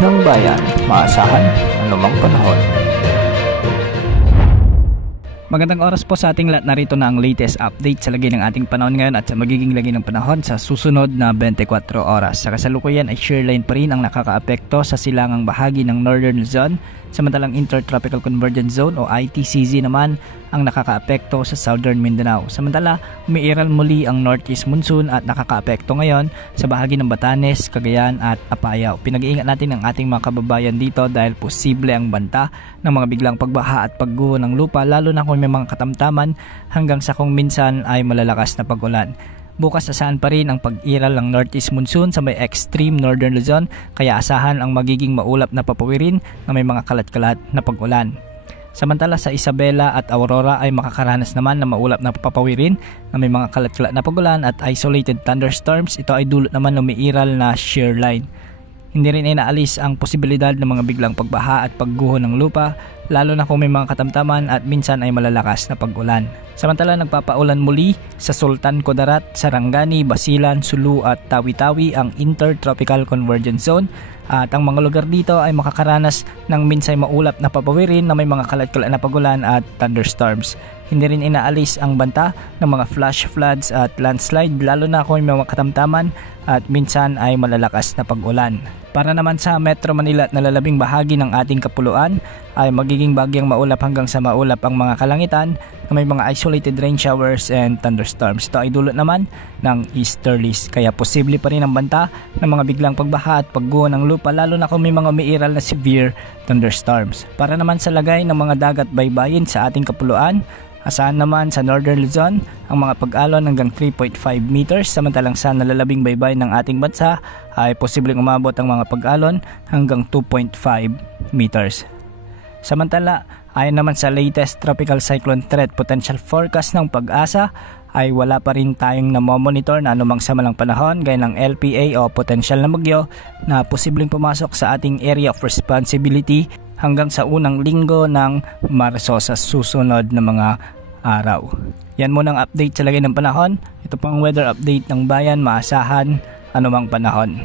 ng bayan, maasahan anumang panahon. Magandang oras po sa ating lahat, narito na ang latest update sa lagay ng ating panahon ngayon at sa magiging lagay ng panahon sa susunod na 24 oras. Sa kasalukuyan ay shear line pa rin ang nakakaapekto sa silangang bahagi ng Northern Luzon, samantalang Intertropical Convergence Zone o ITCZ naman ang nakakaapekto sa Southern Mindanao. Samantala, umiiral muli ang Northeast Monsoon at nakakaapekto ngayon sa bahagi ng Batanes, Cagayan at Apayao. Pinag-iingat natin ang ating mga kababayan dito dahil posible ang banta ng mga biglang pagbaha at pagguho ng lupa, lalo na kung may mga katamtaman hanggang sa kung minsan ay malalakas na pag-ulan. Bukas asahan pa rin ang pag-iral ng Northeast Monsoon sa may extreme Northern Luzon, kaya asahan ang magiging maulap na papawirin na may mga kalat-kalat na pag-ulan. Samantala sa Isabela at Aurora ay makakaranas naman na maulap na papawirin na may mga kalat-kalat na pag-ulan at isolated thunderstorms. Ito ay dulot naman ng umiiral na shear line. Hindi rin ay naalis ang posibilidad ng mga biglang pagbaha at pagguho ng lupa, lalo na kung may mga katamtaman at minsan ay malalakas na pag-ulan. Samantala nagpapaulan muli sa Sultan Kudarat, Sarangani, Basilan, Sulu at Tawi-Tawi ang Intertropical Convergence Zone at ang mga lugar dito ay makakaranas ng minsay maulap na papawirin na may mga kalat-kalat na pag-ulan at thunderstorms. Hindi rin inaalis ang banta ng mga flash floods at landslide, lalo na kung may mga katamtaman at minsan ay malalakas na pag-ulan. Para naman sa Metro Manila at nalalabing bahagi ng ating kapuluan ay magiging bagyang maulap hanggang sa maulap ang mga kalangitan na may mga isolated rain showers and thunderstorms. Ito ay dulot naman ng easterlies, kaya posible pa rin ang banta ng mga biglang pagbaha at pagguho ng lupa, lalo na kung may mga umiiral na severe thunderstorms. Para naman sa lagay ng mga dagat baybayin sa ating kapuluan, asahan naman sa Northern Luzon ang mga pag-alon hanggang 3.5 meters, samantalang sa nalalabing baybayin ng ating bansa ay posibleng umabot ang mga pag-alon hanggang 2.5 meters. Samantala, ayon naman sa latest Tropical Cyclone Threat Potential Forecast ng Pag-asa, ay wala pa rin tayong namomonitor na anumang samalang panahon gaya ng LPA o potential na bagyo na posibleng pumasok sa ating area of responsibility hanggang sa unang linggo ng Marso sa susunod na mga araw. Yan muna ang update sa lagay ng panahon. Ito pang weather update ng bayan, maasahan anumang panahon.